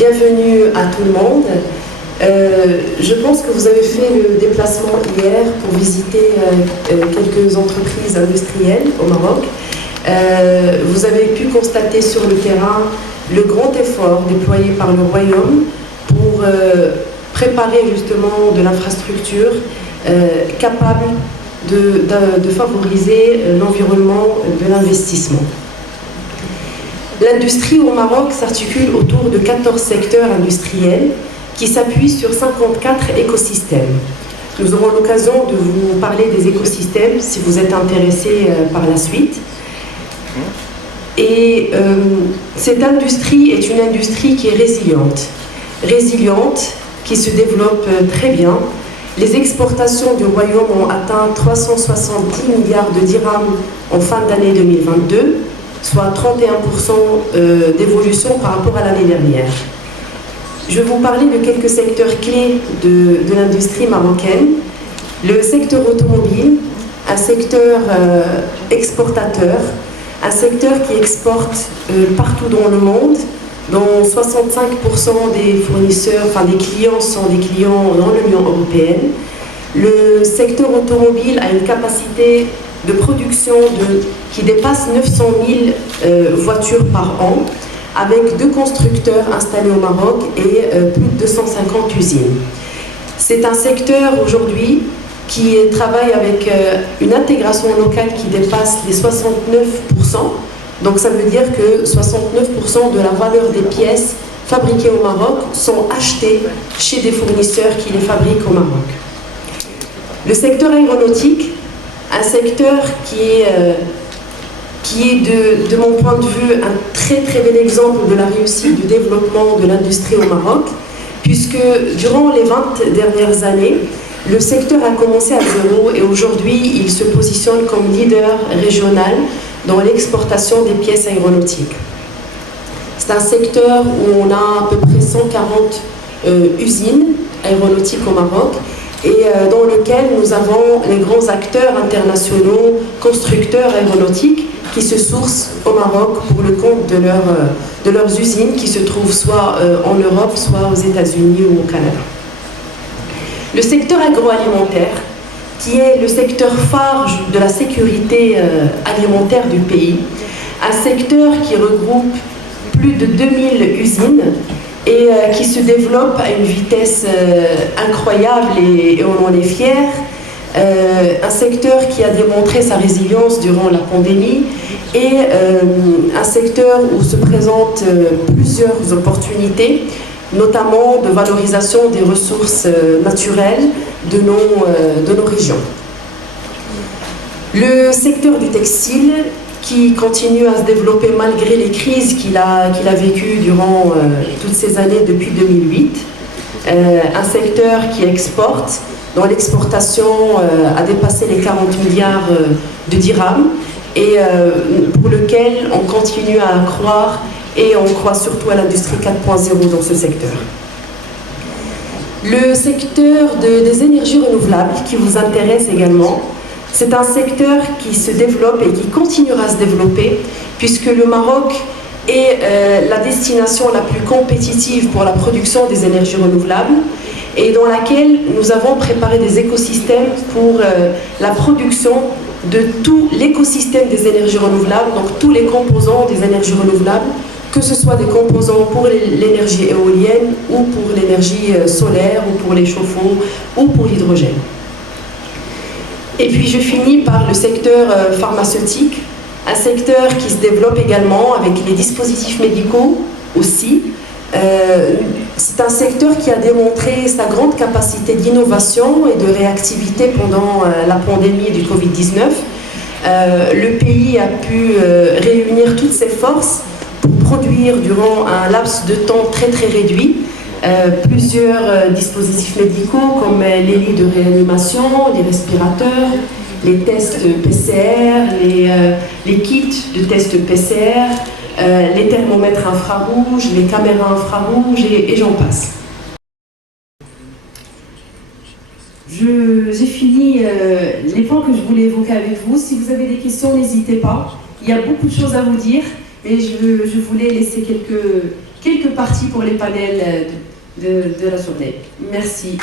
bienvenue à tout le monde. Je pense que vous avez fait le déplacement hier pour visiter quelques entreprises industrielles au Maroc. Vous avez pu constater sur le terrain le grand effort déployé par le Royaume pour préparer justement de l'infrastructure capable de favoriser l'environnement de l'investissement. L'industrie au Maroc s'articule autour de 14 secteurs industriels qui s'appuient sur 54 écosystèmes. Nous aurons l'occasion de vous parler des écosystèmes si vous êtes intéressés par la suite. Et cette industrie est une industrie qui est résiliente, qui se développe très bien. Les exportations du Royaume ont atteint 370 milliards de dirhams en fin d'année 2022, soit 31% d'évolution par rapport à l'année dernière. Je vais vous parler de quelques secteurs clés de l'industrie marocaine. Le secteur automobile, un secteur exportateur, un secteur qui exporte partout dans le monde, dont 65% des fournisseurs, enfin des clients sont des clients dans l'Union européenne. Le secteur automobile a une capacité de production qui dépasse 900 000 voitures par an, avec 2 constructeurs installés au Maroc et plus de 250 usines. C'est un secteur aujourd'hui qui travaille avec une intégration locale qui dépasse les 69%. Donc ça veut dire que 69% de la valeur des pièces fabriquées au Maroc sont achetées chez des fournisseurs qui les fabriquent au Maroc. Le secteur aéronautique, un secteur qui est de mon point de vue un très très bel exemple de la réussite du développement de l'industrie au Maroc, puisque durant les 20 dernières années, le secteur a commencé à zéro et aujourd'hui il se positionne comme leader régional dans l'exportation des pièces aéronautiques. C'est un secteur où on a à peu près 140 usines aéronautiques au Maroc et dans lequel nous avons les grands acteurs internationaux, constructeurs aéronautiques qui se sourcent au Maroc pour le compte de leurs usines qui se trouvent soit en Europe, soit aux États-Unis ou au Canada. Le secteur agroalimentaire, qui est le secteur phare de la sécurité alimentaire du pays, un secteur qui regroupe plus de 2000 usines et qui se développe à une vitesse incroyable et on en est fiers. Un secteur qui a démontré sa résilience durant la pandémie et un secteur où se présentent plusieurs opportunités, notamment de valorisation des ressources naturelles de nos régions. Le secteur du textile qui continue à se développer malgré les crises qu'il a vécues durant toutes ces années depuis 2008. Un secteur qui exporte, dont l'exportation a dépassé les 40 milliards de dirhams et pour lequel on continue à croire et on croit surtout à l'industrie 4.0 dans ce secteur. Le secteur des énergies renouvelables qui vous intéresse également, c'est un secteur qui se développe et qui continuera à se développer puisque le Maroc est la destination la plus compétitive pour la production des énergies renouvelables et dans laquelle nous avons préparé des écosystèmes pour la production de tout l'écosystème des énergies renouvelables, donc tous les composants des énergies renouvelables, que ce soit des composants pour l'énergie éolienne ou pour l'énergie solaire ou pour les chauffe-eau ou pour l'hydrogène. Et puis je finis par le secteur pharmaceutique, un secteur qui se développe également avec les dispositifs médicaux aussi. C'est un secteur qui a démontré sa grande capacité d'innovation et de réactivité pendant la pandémie du Covid-19. Le pays a pu réunir toutes ses forces pour produire durant un laps de temps très très réduit plusieurs dispositifs médicaux comme les lits de réanimation, les respirateurs, les tests PCR, les kits de tests PCR, les thermomètres infrarouges, les caméras infrarouges et j'en passe. J'ai fini les points que je voulais évoquer avec vous. Si vous avez des questions, n'hésitez pas. Il y a beaucoup de choses à vous dire, mais je voulais laisser quelques parties pour les panels de la journée. Merci.